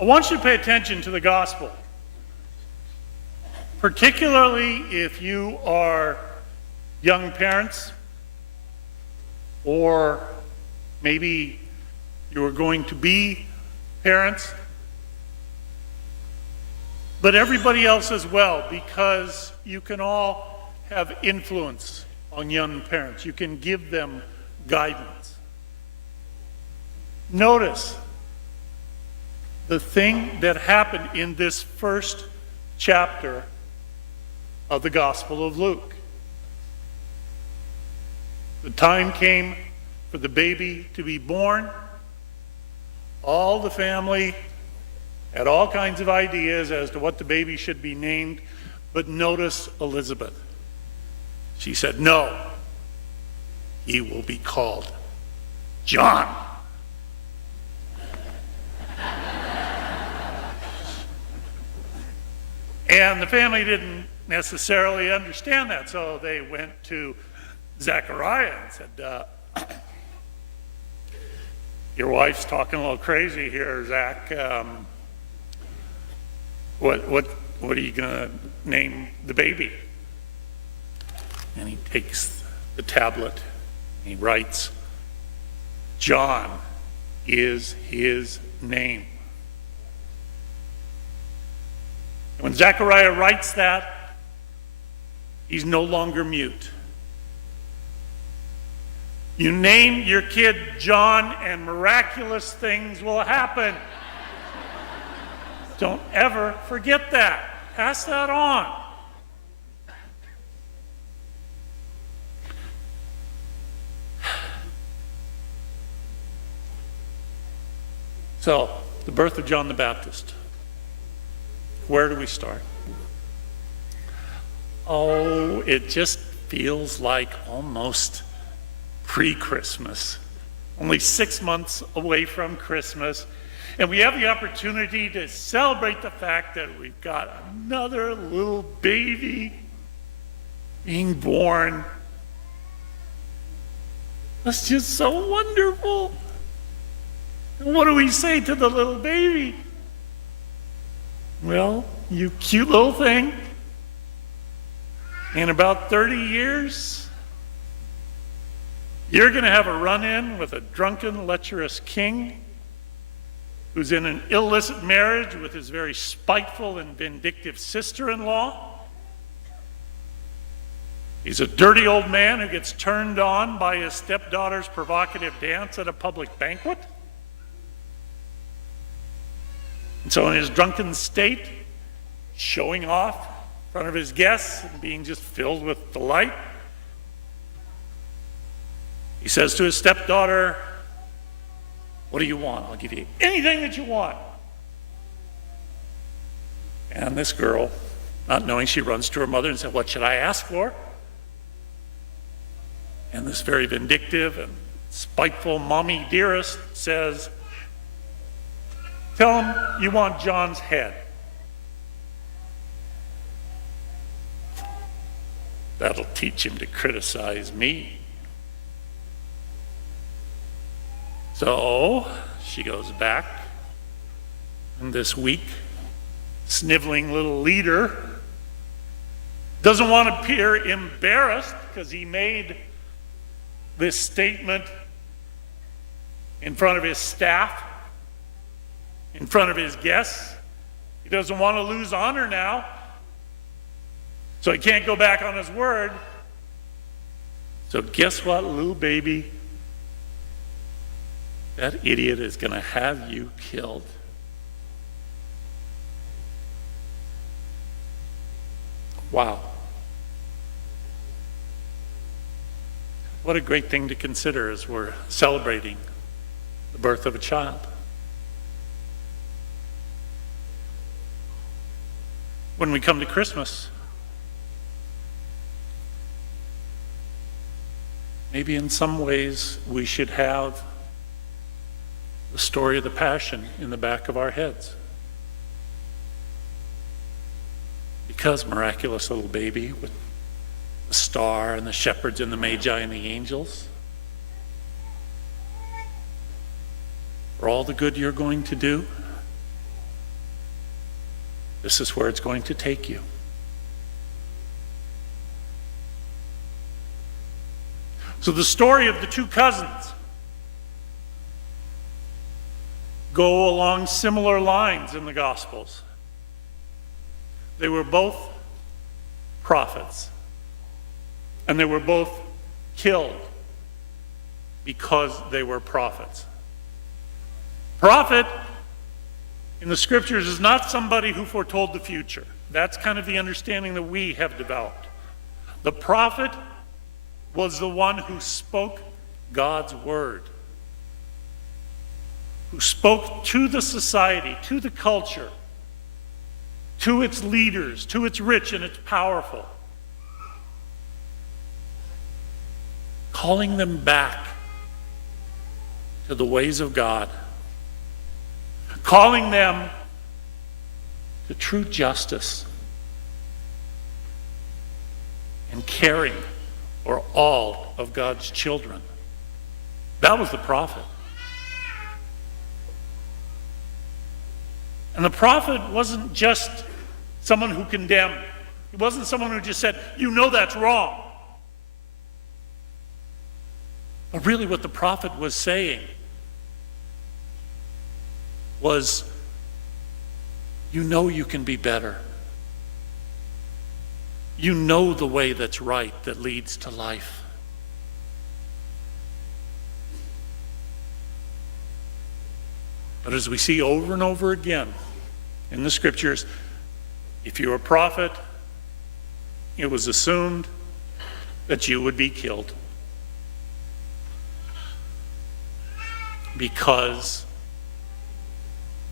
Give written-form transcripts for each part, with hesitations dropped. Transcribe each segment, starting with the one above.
I want you to pay attention to the gospel, particularly if you are young parents, or maybe you are going to be parents, but everybody else as well, because you can all have influence on young parents. You can give them guidance. Notice the thing that happened in this first chapter of the Gospel of Luke. The time came for the baby to be born. All the family had all kinds of ideas as to what the baby should be named, but notice Elizabeth. She said, no, he will be called John. And the family didn't necessarily understand that, so they went to Zechariah and said, your wife's talking a little crazy here, Zach. What are you going to name the baby? And he takes the tablet and he writes, John is his name. And when Zechariah writes that, he's no longer mute. You name your kid John and miraculous things will happen. Don't ever forget that. Pass that on. So, the birth of John the Baptist. Where do we start? Oh, it just feels like almost pre-Christmas. Only 6 months away from Christmas. And we have the opportunity to celebrate the fact that we've got another little baby being born. That's just so wonderful. And what do we say to the little baby? Well, you cute little thing. In about 30 years, you're going to have a run-in with a drunken, lecherous king who's in an illicit marriage with his very spiteful and vindictive sister-in-law. He's a dirty old man who gets turned on by his stepdaughter's provocative dance at a public banquet. And so in his drunken state, showing off in front of his guests and being just filled with delight, he says to his stepdaughter, what do you want? I'll give you anything that you want. And this girl, not knowing, she runs to her mother and said, what should I ask for? And this very vindictive and spiteful mommy dearest says, tell him you want John's head. That'll teach him to criticize me. So she goes back, and this weak, sniveling little leader doesn't want to appear embarrassed because he made this statement in front of his staff, in front of his guests. He doesn't want to lose honor now, so he can't go back on his word. So guess what, little baby? That idiot is going to have you killed. Wow. What a great thing to consider as we're celebrating the birth of a child. When we come to Christmas, maybe in some ways we should have the story of the Passion in the back of our heads. Because miraculous little baby with the star and the shepherds and the magi and the angels, for all the good you're going to do, this is where it's going to take you. So the story of the two cousins go along similar lines in the Gospels. They were both prophets, and they were both killed because they were prophets. Prophet in the scriptures is not somebody who foretold the future. That's kind of the understanding that we have developed. The prophet was the one who spoke God's word, who spoke to the society, to the culture, to its leaders, to its rich and its powerful, calling them back to the ways of God, calling them to true justice and caring for all of God's children. That was the prophet. And the prophet wasn't just someone who condemned. He wasn't someone who just said, you know that's wrong. But really what the prophet was saying was, you know you can be better. You know the way that's right, that leads to life. But as we see over and over again in the scriptures, if you're a prophet, it was assumed that you would be killed. Because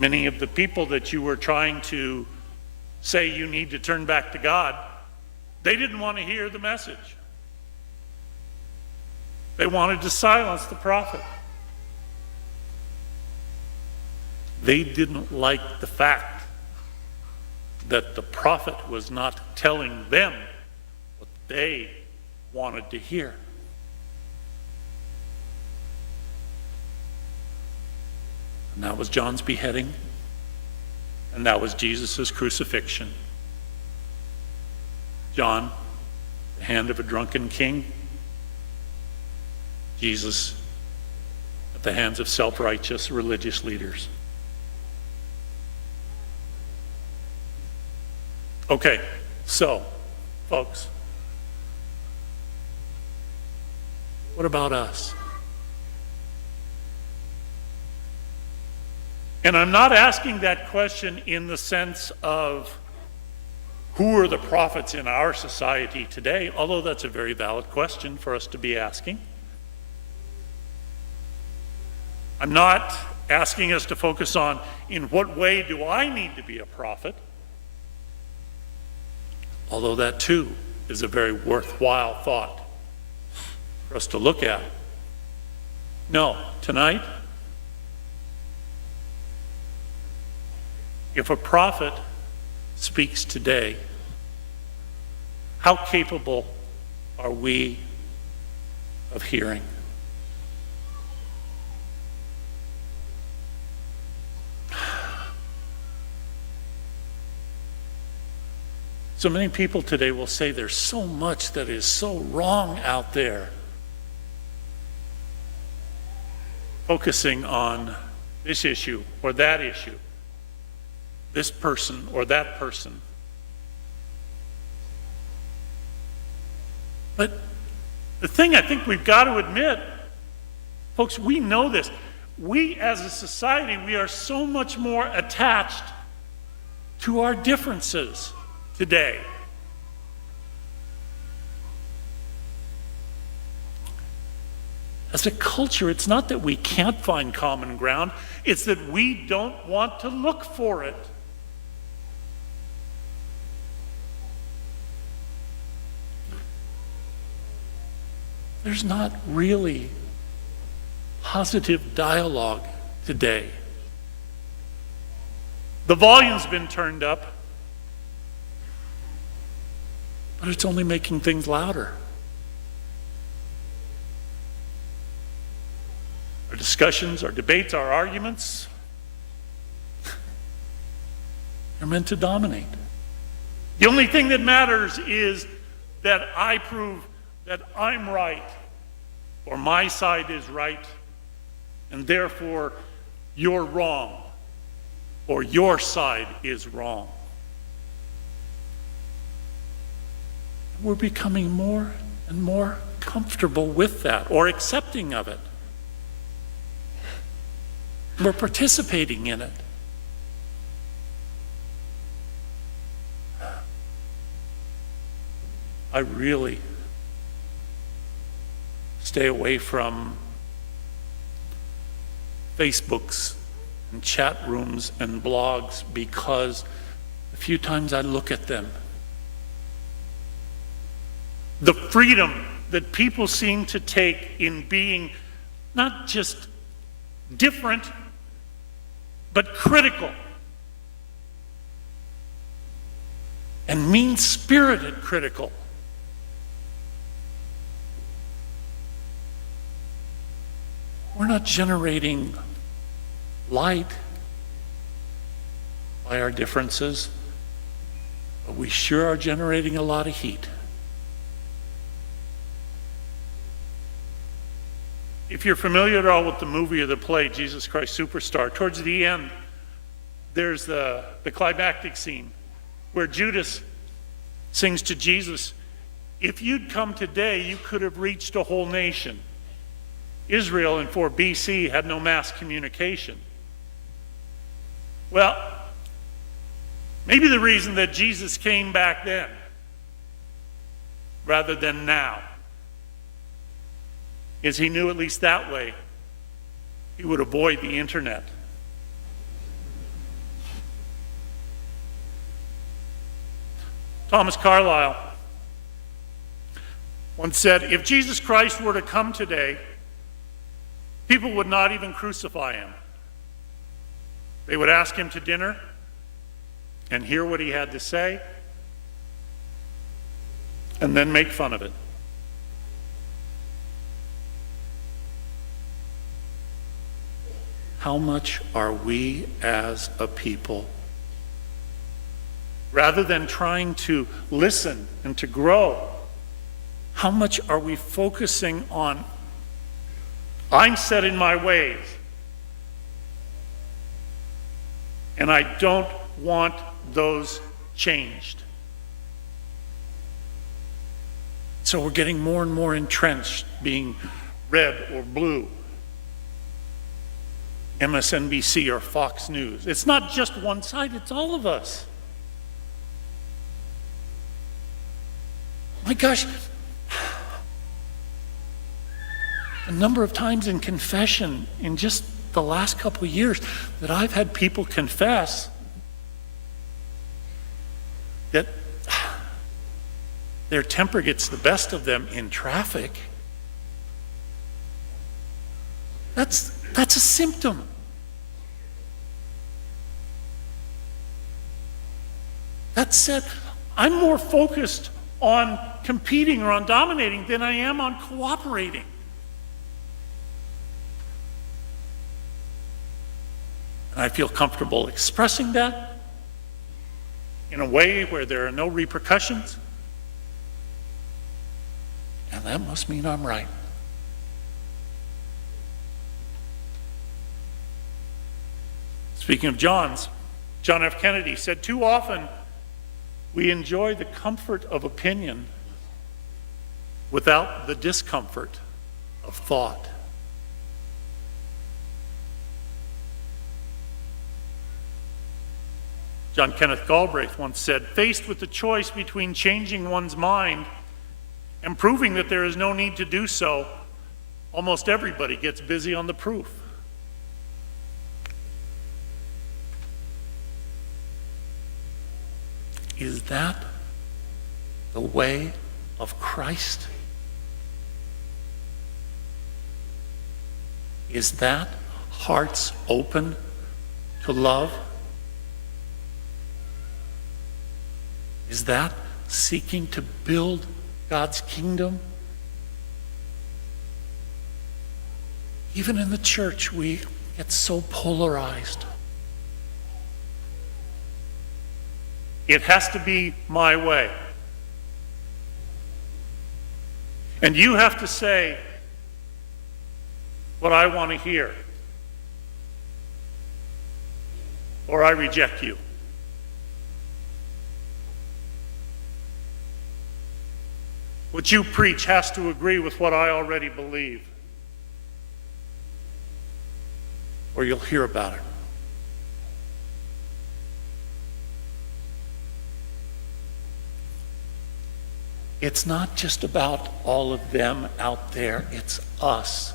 many of the people that you were trying to say you need to turn back to God, they didn't want to hear the message. They wanted to silence the prophet. They didn't like the fact that the prophet was not telling them what they wanted to hear. And that was John's beheading, and that was Jesus' crucifixion. John, the hand of a drunken king. Jesus, at the hands of self-righteous religious leaders. Okay, so, folks, what about us? And I'm not asking that question in the sense of who are the prophets in our society today, although that's a very valid question for us to be asking. I'm not asking us to focus on in what way do I need to be a prophet, although that too is a very worthwhile thought for us to look at. No, tonight, if a prophet speaks today, how capable are we of hearing? So many people today will say there's so much that is so wrong out there. Focusing on this issue or that issue, this person or that person. But the thing I think we've got to admit, folks, we know this. We as a society, we are so much more attached to our differences today. As a culture, it's not that we can't find common ground, it's that we don't want to look for it. There's not really positive dialogue today. The volume's been turned up, but it's only making things louder. Our discussions, our debates, our arguments, They're meant to dominate. The only thing that matters is that I prove that I'm right, or my side is right, and therefore you're wrong, or your side is wrong. We're becoming more and more comfortable with that, or accepting of it. We're participating in it. I really stay away from Facebooks and chat rooms and blogs, because the few times I look at them, the freedom that people seem to take in being not just different, but critical and mean-spirited critical. We're not generating light by our differences, but we sure are generating a lot of heat. If you're familiar at all with the movie or the play, Jesus Christ Superstar, towards the end, there's the climactic scene where Judas sings to Jesus, "If you'd come today, you could have reached a whole nation." Israel in 4 BC had no mass communication. Well, maybe the reason that Jesus came back then rather than now is he knew at least that way he would avoid the internet. Thomas Carlyle once said, "If Jesus Christ were to come today, people would not even crucify him. They would ask him to dinner and hear what he had to say, and then make fun of it." How much are we as a people, rather than trying to listen and to grow, how much are we focusing on, I'm set in my ways, and I don't want those changed? So we're getting more and more entrenched, being red or blue, MSNBC or Fox News. It's not just one side, it's all of us. My gosh, a number of times in confession in just the last couple of years that I've had people confess that their temper gets the best of them in traffic. That's a symptom. That said, I'm more focused on competing or on dominating than I am on cooperating. And I feel comfortable expressing that in a way where there are no repercussions. And that must mean I'm right. Speaking of John F. Kennedy said, "Too often we enjoy the comfort of opinion without the discomfort of thought." John Kenneth Galbraith once said, "Faced with the choice between changing one's mind and proving that there is no need to do so, almost everybody gets busy on the proof." Is that the way of Christ? Is that hearts open to love? Is that seeking to build God's kingdom? Even in the church, we get so polarized. It has to be my way. And you have to say what I want to hear, or I reject you. What you preach has to agree with what I already believe, or you'll hear about it. It's not just about all of them out there, it's us.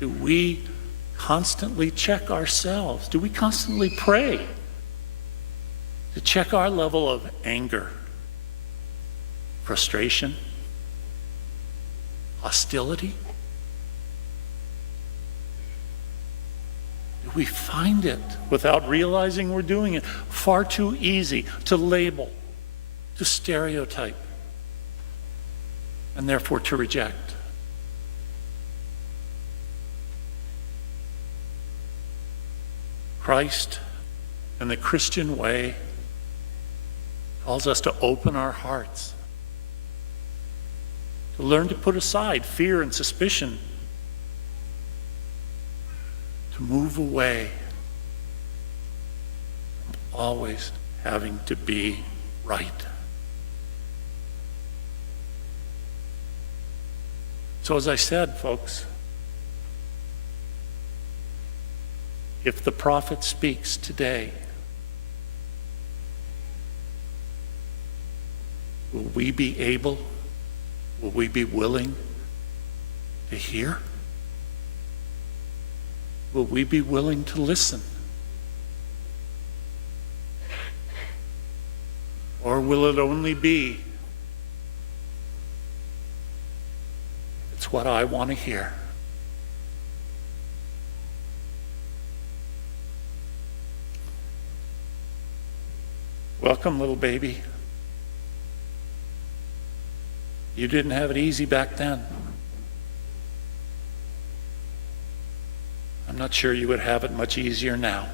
Do we constantly check ourselves? Do we constantly pray to check our level of anger, frustration, hostility? Do we find it without realizing we're doing it far too easy to label, to stereotype, and therefore to reject? Christ and the Christian way calls us to open our hearts, to learn to put aside fear and suspicion, to move away from always having to be right. So as I said, folks, if the prophet speaks today, will we be able, will we be willing to hear? Will we be willing to listen? Or will it only be, it's what I want to hear? Welcome, little baby. You didn't have it easy back then. I'm not sure you would have it much easier now.